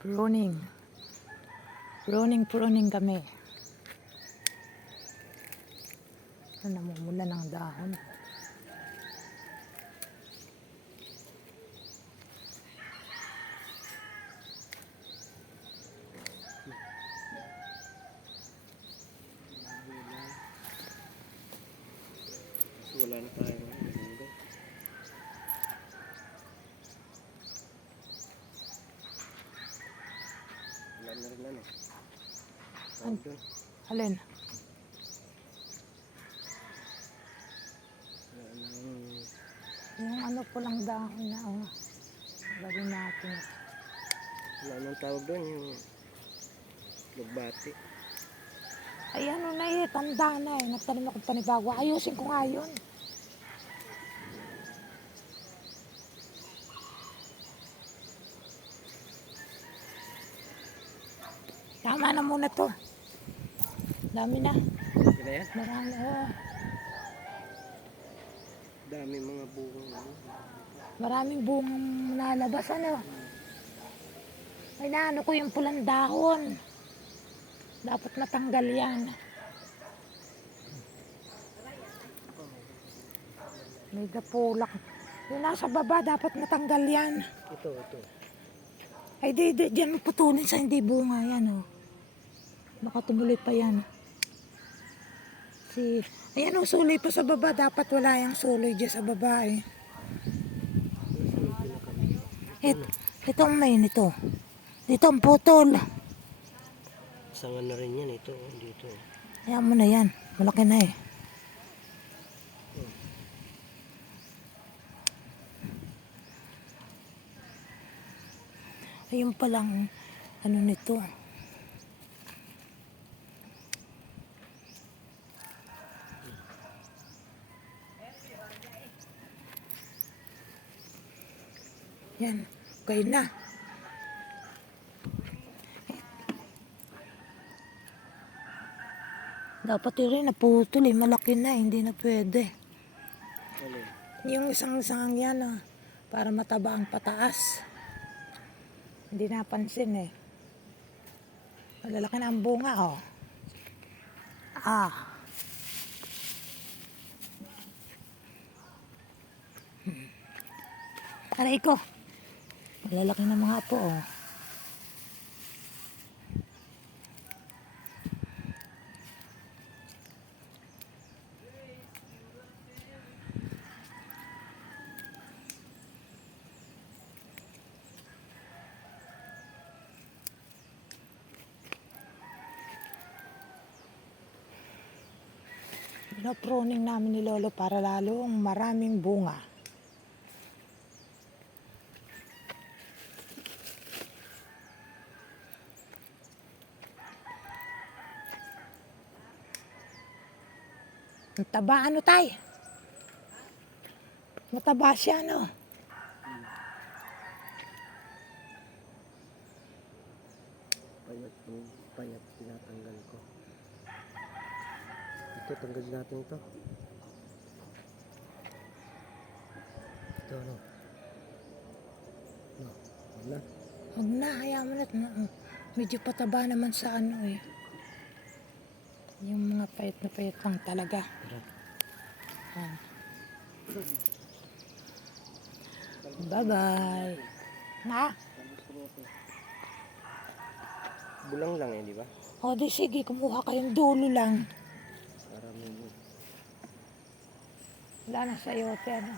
Pruning. Pruning, pruning kami. Ano, namumula ng dahon. Wala na tayo. Na rin ano. Doon. Alin? Yung- ano po lang dahon na, oh. Lagyan natin. Wala nang tawag doon. Yung lugbati. Ay, ano na eh, tanda na eh. Nagtanim ako panibago. Ayusin ko nga yun. Tama na muna to. Dami na. Hindi na yan. Marami. Oh. Dami mga bunga. ano. Maraming bungang nalabas. Ano? Ay, naano ko yung pulang dahon. Dapat matanggal yan. May gapulak. Yung nasa baba, dapat matanggal yan. Ito, ito. Ay, di, di, dyan putulin sa hindi bunga yan, oh. Baka tumuloy pa yan. Si, ayan, oh, suloy pa sa baba. Dapat wala yung suloy dyan sa baba, eh. Ito, ito ang main ito. Dito ang putol. Sanga na rin yan. Ito, oh, dito. Ayan mo na yan. Malaki na eh. Ayun palang ano nito. Yan. Okay na. Dapat yun rin naputol eh. Malaki na. Hindi na pwede. Yung isang isang yan ah, para mataba ang pataas. Hindi napansin eh. Malalaki na ang bunga oh. Ah. Hmm. Aray ko. Malalaki na mga po oh. Pinoproning namin ni Lolo para lalong maraming bunga. Ang taba ano tay? Mataba siya no? Payat yung payat tinatanggal ko. Ito, tanggal natin ito. Ito, ano? No, wala. Huwag na, hayaan mo na. Medyo pataba naman sa ano eh. Yung mga payat na payat lang talaga. Bye-bye. Ha? Bulang lang eh, di ba? O di sige, kumuha kayong dulo lang. Wala na sa yote, ano.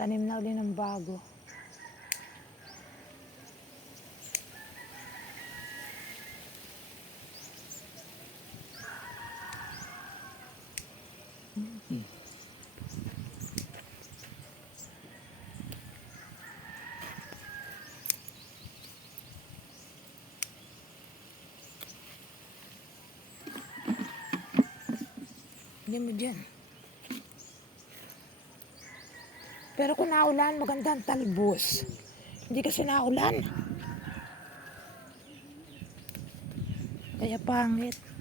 Tanim na ulit ng bago. Hindi mo dyan. Pero kung naulan, maganda ang talbos. Hindi kasi naulan. Kaya pangit.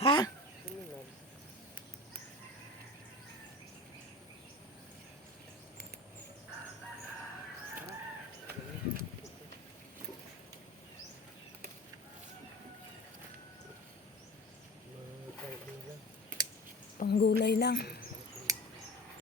Ha? Panggulay lang.